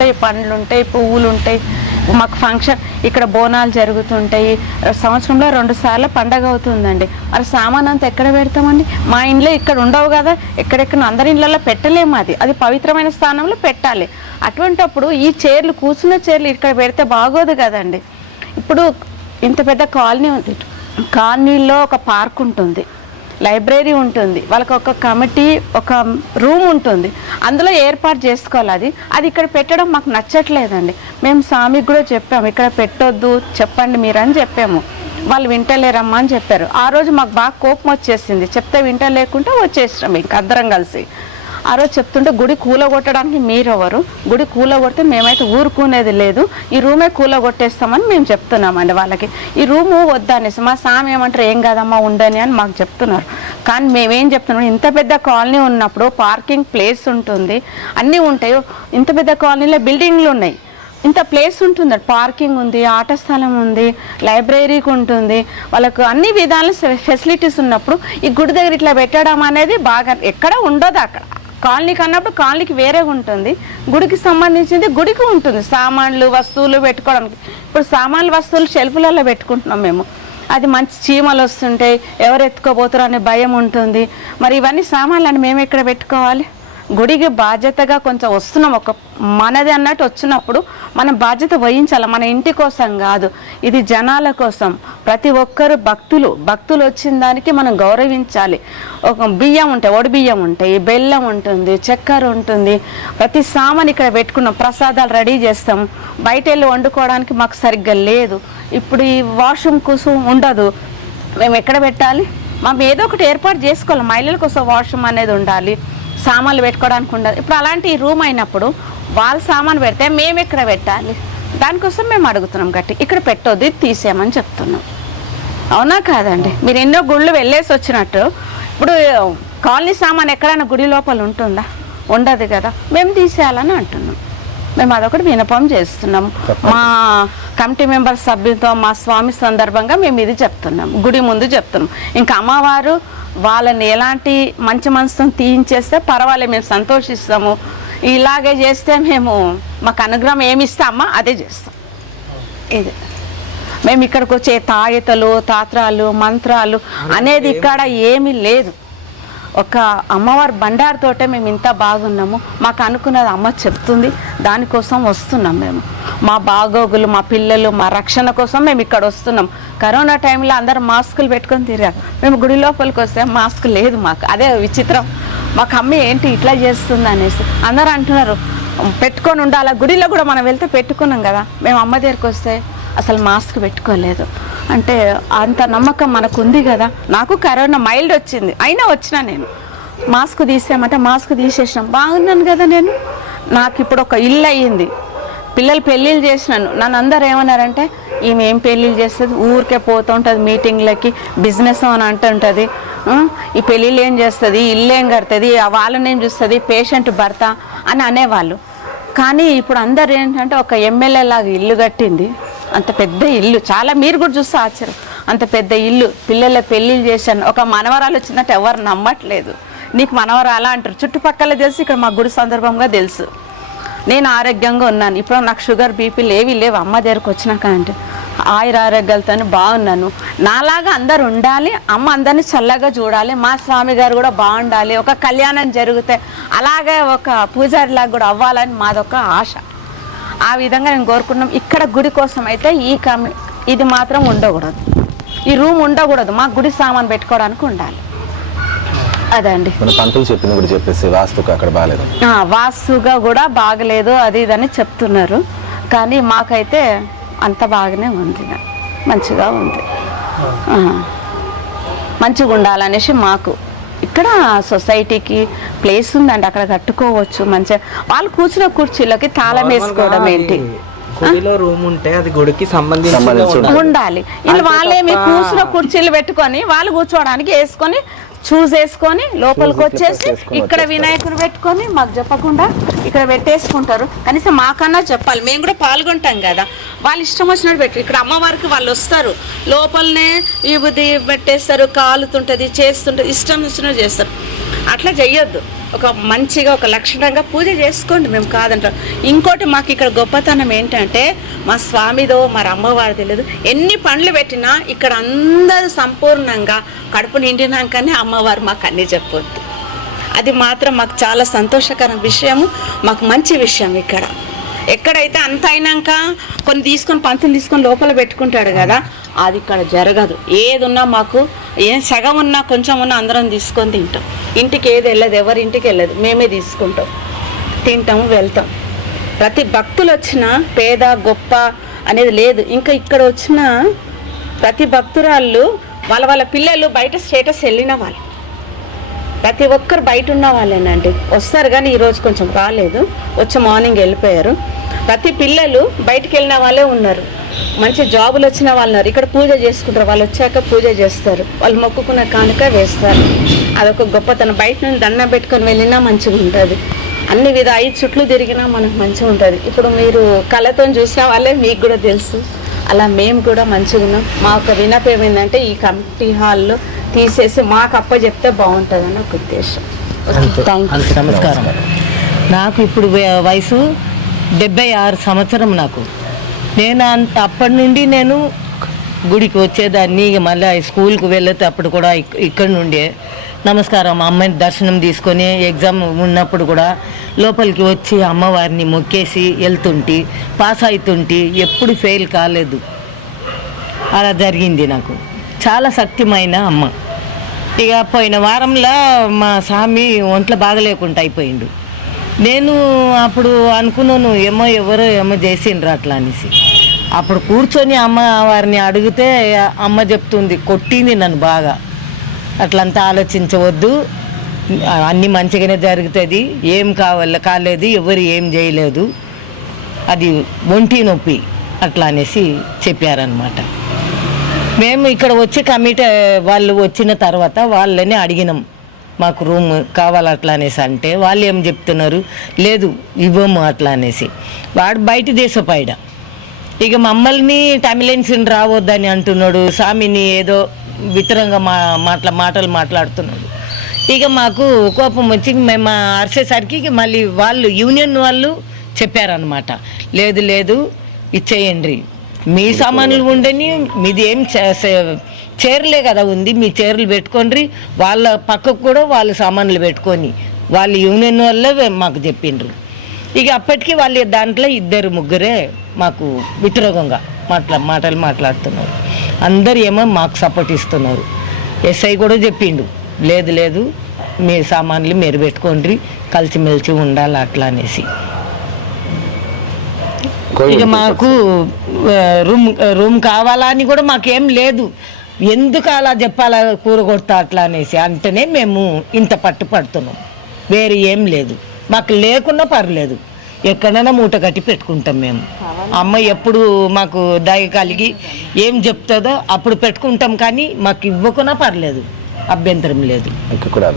ఉంటాయి పండ్లు ఉంటాయి పువ్వులు ఉంటాయి మాకు ఫంక్షన్ ఇక్కడ బోనాలు జరుగుతుంటాయి. సంవత్సరంలో రెండు సార్లు పండగ అవుతుందండి. మరి సామాన్ అంతా ఎక్కడ పెడతామండి? మా ఇంట్లో ఇక్కడ ఉండవు కదా ఎక్కడెక్కడ అందరి ఇళ్ళల్లో పెట్టలేము అది. అది పవిత్రమైన స్థానంలో పెట్టాలి. అటువంటప్పుడు ఈ చైర్లు కూర్చున్న చైర్లు ఇక్కడ పెడితే బాగోదు కదండి. ఇప్పుడు ఇంత పెద్ద కాలనీ ఉంది. కాలనీలో ఒక పార్క్ ఉంటుంది. లైబ్రరీ ఉంటుంది. వాళ్ళకి ఒక కమిటీ ఒక రూమ్ ఉంటుంది. అందులో ఏర్పాటు చేసుకోవాలి అది. అది ఇక్కడ పెట్టడం మాకు నచ్చట్లేదండి. మేము స్వామికి కూడా చెప్పాము ఇక్కడ పెట్టొద్దు చెప్పండి మీరు అని చెప్పాము. వాళ్ళు వింటలేరమ్మా అని చెప్పారు. ఆ రోజు మాకు బాగా కోపం వచ్చేసింది. చెప్తే వింటలేకుండా వచ్చేసినాం ఇంక అందరం కలిసి. ఆ రోజు చెప్తుంటే గుడి కూలగొట్టడానికి మీరెవరు? గుడి కూలగొడితే మేమైతే ఊరుకునేది లేదు. ఈ రూమే కూలగొట్టేస్తామని మేము చెప్తున్నామండి వాళ్ళకి. ఈ రూము వద్దనేసి మా సామి ఏమంటారు ఏం కాదమ్మా ఉండని అని మాకు చెప్తున్నారు. కానీ మేమేం చెప్తున్నాం? ఇంత పెద్ద కాలనీ ఉన్నప్పుడు పార్కింగ్ ప్లేస్ ఉంటుంది. అన్నీ ఉంటాయి. ఇంత పెద్ద కాలనీలో బిల్డింగ్లు ఉన్నాయి. ఇంత ప్లేస్ ఉంటుంది. పార్కింగ్ ఉంది ఆట స్థలం ఉంది లైబ్రరీకి ఉంటుంది. వాళ్ళకు అన్ని విధాల ఫెసిలిటీస్ ఉన్నప్పుడు ఈ గుడి దగ్గర ఇట్లా పెట్టడం అనేది బాగా ఎక్కడ ఉండదు అక్కడ. కాలనీకి అన్నప్పుడు కాలనీకి వేరే ఉంటుంది. గుడికి సంబంధించింది గుడికి ఉంటుంది. సామాన్లు వస్తువులు పెట్టుకోవడానికి. ఇప్పుడు సామాన్లు వస్తువులు షెల్ఫ్లలో పెట్టుకుంటున్నాం మేము. అది మంచి చీమలు వస్తుంటాయి. ఎవరు ఎత్తుకోబోతారో అనే భయం ఉంటుంది. మరి ఇవన్నీ సామాన్లను మేము ఎక్కడ పెట్టుకోవాలి? గుడికి బాధ్యతగా కొంచెం వస్తున్నాం. ఒక మనది అన్నట్టు వచ్చినప్పుడు మనం బాధ్యత వహించాలి. మన ఇంటి కోసం కాదు ఇది జనాల కోసం. ప్రతి ఒక్కరు భక్తులు. భక్తులు వచ్చిన దానికి మనం గౌరవించాలి. ఒక బియ్యం ఉంటాయి ఒడి బియ్యం ఉంటాయి బెల్లం ఉంటుంది చక్కెర ఉంటుంది. ప్రతి సామాన్ ఇక్కడ పెట్టుకున్నాం. ప్రసాదాలు రెడీ చేస్తాం. బయట వెళ్ళి వండుకోవడానికి మాకు సరిగ్గా లేదు. ఇప్పుడు ఈ వాష్రూమ్ కోసం ఉండదు. మేము ఎక్కడ పెట్టాలి? మనం ఏదో ఒకటి ఏర్పాటు చేసుకోవాలి. మహిళల కోసం వాష్రూమ్ అనేది ఉండాలి. సామాన్లు పెట్టుకోవడానికి ఉండదు. ఇప్పుడు అలాంటి రూమ్ అయినప్పుడు వాళ్ళ సామాన్ పెడితే మేము ఎక్కడ పెట్టాలి? దానికోసం మేము అడుగుతున్నాం గట్టి. ఇక్కడ పెట్టొద్దు తీసేయమని చెప్తున్నాం. అవునా కాదండి? మీరు ఎన్నో గుళ్ళు వెళ్ళేసి వచ్చినట్టు ఇప్పుడు కాలనీ సామాన్ ఎక్కడైనా గుడి లోపల ఉంటుందా? ఉండదు కదా. మేము తీసేయాలని అంటున్నాం. మేము అదొకటి వినపం చేస్తున్నాం. మా కమిటీ మెంబర్ సభ్యులతో మా స్వామి సందర్భంగా మేము ఇది చెప్తున్నాం. గుడి ముందు చెప్తున్నాం. ఇంకా అమ్మవారు వాళ్ళని ఎలాంటి మంచి మనసుతో తీయించేస్తే పర్వాలేదు మేము సంతోషిస్తాము. ఇలాగే చేస్తే మేము మాకు అనుగ్రహం ఏమి ఇస్తామా అదే చేస్తాం. ఇది. మేము ఇక్కడికి వచ్చే తాయితలు తాత్రాలు మంత్రాలు అనేది ఇక్కడ ఏమీ లేదు. ఒక అమ్మవారి బండారుతోటే మేము ఇంత బాగున్నాము. మాకు అనుకున్నది అమ్మ చెప్తుంది. దానికోసం వస్తున్నాం మేము. మా బాగోగులు మా పిల్లలు మా రక్షణ కోసం మేము ఇక్కడ వస్తున్నాం. కరోనా టైంలో అందరు మాస్కులు పెట్టుకొని తిరిగారు. మేము గుడి లోపలికి వస్తే మాస్క్ లేదు మాకు. అదే విచిత్రం. మాకు అమ్మ ఏంటి ఇట్లా చేస్తుంది అనేసి అందరు అంటున్నారు. పెట్టుకొని ఉండాలి? గుడిలో కూడా మనం వెళ్తే పెట్టుకున్నాం కదా. మేము అమ్మ దగ్గరికి వస్తే అసలు మాస్క్ పెట్టుకోలేదు. అంటే అంత నమ్మకం మనకు ఉంది కదా. నాకు కరోనా మైల్డ్ వచ్చింది. అయినా వచ్చినా నేను. మాస్క్ తీసామంటే మాస్క్ తీసేసినాం. బాగున్నాను కదా నేను. నాకు ఇప్పుడు ఒక ఇల్లు అయ్యింది. పిల్లలు పెళ్ళిళ్ళు చేసినాను. నన్ను అందరు ఏమన్నారంటే ఈమె ఏం పెళ్ళిళ్ళు చేస్తుంది? ఊరికే పోతూ ఉంటుంది మీటింగ్లకి. బిజినెస్ అని అంటుంటుంది. ఈ పెళ్ళిళ్ళు ఏం చేస్తుంది? ఇల్లు ఏం కడుతుంది? ఆ వాళ్ళని ఏం చూస్తుంది? పేషెంట్ భర్త అని అనేవాళ్ళు. కానీ ఇప్పుడు అందరు ఏంటంటే ఒక ఎమ్మెల్యే లాగా ఇల్లు కట్టింది. అంత పెద్ద ఇల్లు. చాలా మీరు కూడా చూస్తే ఆశ్చర్యం. అంత పెద్ద ఇల్లు. పిల్లల పెళ్ళిళ్ళు చేశాను. ఒక మనవరాలు వచ్చిందంటే ఎవరు నమ్మట్లేదు. నీకు మనవరాలా అంటారు. చుట్టుపక్కల తెలుసు ఇక్కడ మా గుడి సందర్భంగా తెలుసు. నేను ఆరోగ్యంగా ఉన్నాను. ఇప్పుడు నాకు షుగర్ బీపీలు ఏవి లేవు. అమ్మ దగ్గరకు వచ్చినాక అంటే ఆయుర ఆరోగ్యాలతో బాగున్నాను. నాలాగా అందరు ఉండాలి. అమ్మ అందరిని చల్లగా చూడాలి. మా స్వామి గారు కూడా బాగుండాలి. ఒక కళ్యాణం జరిగితే అలాగే ఒక పూజారిలాగా కూడా అవ్వాలని మాదొక ఆశ. ఆ విధంగా నేను కోరుకున్నాం. ఇక్కడ గుడి కోసం అయితే ఈ కమి ఇది మాత్రం ఉండకూడదు. ఈ రూమ్ ఉండకూడదు. మా గుడి సామాన్ పెట్టుకోవడానికి ఉండాలి. అదండి మన పంతులు చెప్పింది కూడా చెప్పేసి వాస్తుకు అక్కడ బాగాలేదు. వాస్తుగా కూడా బాగలేదు అది ఇదని చెప్తున్నారు. కానీ మాకైతే అంత బాగానే ఉంది. మంచిగా ఉంది. మంచిగా ఉండాలనేసి మాకు ఇక్కడ సొసైటీకి ప్లేస్ ఉందండి అక్కడ కట్టుకోవచ్చు మంచిగా. వాళ్ళు కూర్చున్న కుర్చీలకి తాళం వేసుకోవడం ఏంటి? గుడిలో రూమ్ ఉంటే అది గుడికి సంబంధించి. ఉండాలి. వీళ్ళు వాళ్ళేమి కూర్చున్న కుర్చీలు పెట్టుకొని వాళ్ళు కూర్చోవడానికి వేసుకొని చూస్ వేసుకొని లోపలికి వచ్చేసి ఇక్కడ. వినాయకుడు పెట్టుకొని మాకు చెప్పకుండా ఇక్కడ పెట్టేసుకుంటారు. కనీసం మాకన్నా చెప్పాలి. మేము కూడా పాల్గొంటాం కదా. వాళ్ళు ఇష్టం వచ్చినట్టు పెట్టి. ఇక్కడ అమ్మవారికి వాళ్ళు వస్తారు. లోపలనే విభూది పెట్టేస్తారు. కాలుతుంటుంది చేస్తుంటుంది ఇష్టం వచ్చినట్టు చేస్తారు. అట్లా చెయ్యొద్దు. ఒక మంచిగా ఒక లక్షణంగా పూజ చేసుకోండి మేము కాదంటాం ఇంకోటి మాకు ఇక్కడ గొప్పతనం ఏంటంటే మా స్వామిదో మరి అమ్మవారు తెలియదు. ఎన్ని పండ్లు పెట్టినా ఇక్కడ అందరూ సంపూర్ణంగా కడుపు నిండినాకనే అమ్మవారు మాకు అన్నీ చెప్పొద్దు. అది మాత్రం మాకు చాలా సంతోషకర విషయము. మాకు మంచి విషయం ఇక్కడ. ఎక్కడైతే అంత అయినాక కొన్ని తీసుకొని పంచులు తీసుకొని లోపల పెట్టుకుంటాడు కదా అది ఇక్కడ జరగదు. ఏది ఉన్నా మాకు ఏం సగం ఉన్నా కొంచెం ఉన్నా అందరం తీసుకొని తింటాం. ఇంటికి ఏది వెళ్ళదు ఎవరి ఇంటికి వెళ్ళదు మేమే తీసుకుంటాం. తింటాము వెళ్తాం. ప్రతి భక్తులు వచ్చిన పేద గొప్ప అనేది లేదు. ఇంకా ఇక్కడ వచ్చిన ప్రతి భక్తురాళ్ళు వాళ్ళ వాళ్ళ పిల్లలు బయట స్టేటస్ వెళ్ళిన వాళ్ళు. ప్రతి ఒక్కరు బయట ఉన్న వాళ్ళేనండి. వస్తారు కానీ ఈరోజు కొంచెం రాలేదు. వచ్చి మార్నింగ్ వెళ్ళిపోయారు. ప్రతి పిల్లలు బయటికి వెళ్ళిన వాళ్ళే ఉన్నారు. మంచి జాబులు వచ్చిన వాళ్ళు ఉన్నారు. ఇక్కడ పూజ చేసుకుంటారు. వాళ్ళు వచ్చాక పూజ చేస్తారు. వాళ్ళు మొక్కుకున్న కానుక వేస్తారు. అదొక గొప్పతనం. బయట నుండి దండం పెట్టుకొని వెళ్ళినా మంచిగా ఉంటుంది. అన్ని విధ ఐదు చుట్లు తిరిగినా మనకు మంచిగా ఉంటుంది. ఇప్పుడు మీరు కళతో చూసిన వాళ్ళే మీకు కూడా తెలుసు. అలా మేము కూడా మంచిగా ఉన్నాం. మా ఒక వినపం ఏంటంటే ఈ కమిటీ హాల్లో తీసేసి మాకు అప్ప చెప్తే బాగుంటుందని ఒక ఉద్దేశం. థ్యాంక్ యూ నమస్కారం. నాకు ఇప్పుడు వయ- వయసు డెబ్బై ఆరు సంవత్సరం నాకు. నేను అంత అప్పటి నుండి నేను గుడికి వచ్చేదాన్ని ఇక మళ్ళీ స్కూల్కి వెళ్ళతే అప్పుడు కూడా ఇక్కడ నుండే. నమస్కారం అమ్మాయిని దర్శనం తీసుకొని ఎగ్జామ్ ఉన్నప్పుడు కూడా లోపలికి వచ్చి అమ్మవారిని మొక్కేసి వెళ్తుంటి పాస్ అవుతుంటి ఎప్పుడు ఫెయిల్ కాలేదు. అలా జరిగింది నాకు. చాలా శక్తిమైన అమ్మ. ఇక పోయిన వారంలో మా స్వామి ఒంట్లో బాగలేకుండా అయిపోయిండు. నేను అప్పుడు అనుకున్నాను ఏమో ఎవరో ఏమో చేసిండ్రు అట్లా అనేసి. అప్పుడు కూర్చొని అమ్మ వారిని అడిగితే అమ్మ చెప్తుంది కొట్టింది నన్ను బాగా. అట్లంతా ఆలోచించవద్దు. అన్నీ మంచిగానే జరుగుతుంది. ఏం కావాలి కాలేదు ఎవరు ఏం చేయలేదు. అది ఒంటి నొప్పి అట్లా అనేసి చెప్పారనమాట మేము ఇక్కడ వచ్చి కమిటీ వాళ్ళు వచ్చిన తర్వాత వాళ్ళని అడిగినాం. మాకు రూమ్ కావాలి అట్లా అనేసి అంటే వాళ్ళు ఏం చెప్తున్నారు? లేదు ఇవ్వము అట్లా అనేసి. వాడు బయట దేశపాయడ. ఇక మమ్మల్ని తమిళన్స్ని రావద్దని అంటున్నాడు. స్వామిని ఏదో వితరంగా మా మాట్లా మాటలు మాట్లాడుతున్నాడు. ఇక మాకు కోపం వచ్చి మేము అరిసేసరికి మళ్ళీ వాళ్ళు యూనియన్ వాళ్ళు చెప్పారనమాట లేదు లేదు ఇచ్చేయండి. మీ సామాన్లు ఉండని మీది ఏం చీరలే కదా ఉంది మీ చీరలు పెట్టుకోండి వాళ్ళ పక్కకు కూడా వాళ్ళ సామాన్లు పెట్టుకొని వాళ్ళు యూనియన్ వాళ్ళే మాకు చెప్పిండ్రు. ఇక అప్పటికి వాళ్ళు దాంట్లో ఇద్దరు ముగ్గురే మాకు వ్యతిరేకంగా మాట్లా మాటలు మాట్లాడుతున్నారు. అందరు ఏమో మాకు సపోర్ట్ ఇస్తున్నారు. ఎస్ఐ కూడా చెప్పిండు లేదు లేదు మీ సామాన్లు మీరు పెట్టుకోండి కలిసిమెలిసి ఉండాలి అట్లా అనేసి. ఇక మాకు రూమ్ రూమ్ కావాలా అని కూడా మాకేం లేదు. ఎందుకు అలా చెప్పాలా కూర కొడతా అట్లా అనేసి అంటేనే మేము ఇంత పట్టు పడుతున్నాం. వేరే ఏం లేదు. మాకు లేకున్నా పర్లేదు. ఎక్కడైనా మూట కట్టి పెట్టుకుంటాం మేము. అమ్మ ఎప్పుడు మాకు దయ కలిగి ఏం చెప్తుందో అప్పుడు పెట్టుకుంటాం కానీ మాకు ఇవ్వకున్నా పర్లేదు. అభ్యంతరం లేదు. ఇంకా కూడా